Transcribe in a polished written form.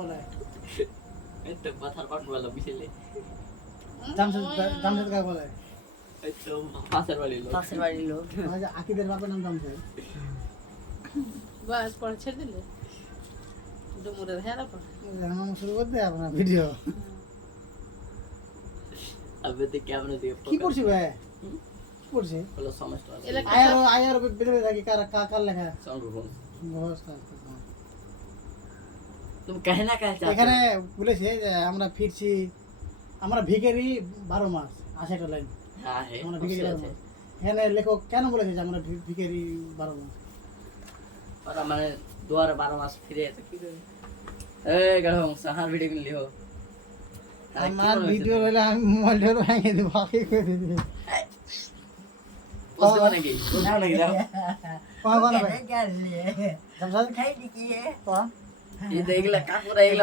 বলে এই তো মাথার পাট বলা বিছেলে জামশেদ কাকে বলে? এই তো পাশের বাড়ির লোক আকিদের বাপের নাম জামশেদ। বাস পড়া ছেড়ে দিলে ডুমুরের হেরা পড়া এখন শুরু করতে আপনার ভিডিও আবে তো ক্যামেরা দিয়ে কি পড়ছি ভাই? কি পড়ছি? হলো সমস্যা আয়ার বেরোবে থাকি কার লেখা সংরক্ষণ বস তুমি কাহে না কাহে এখানে বলেছে যে আমরা ফিরছি, আমরা ভিখারি 12 মাস, আছে একটা লাইন। হ্যাঁ আমরা ভিখারি 12 মাস। এখানে লেখক কেন বলেছে যে আমরা ভিখারি 12 মাস? ওরা মানে দুয়ারে 12 মাস ফিরে তো কি করে এই গাড়ং সাহার ভিডিও কিনলি হো আমার ভিডিও হলে আমি মোবাইলটা ভেঙে দেব, বাকি করে দিবি। বুঝতে পারে কি বুঝতে নাকি দাও কোন ভাই? জামশেদ খাই দিকি কোন? এই দেখলে কাকুরা এগুলা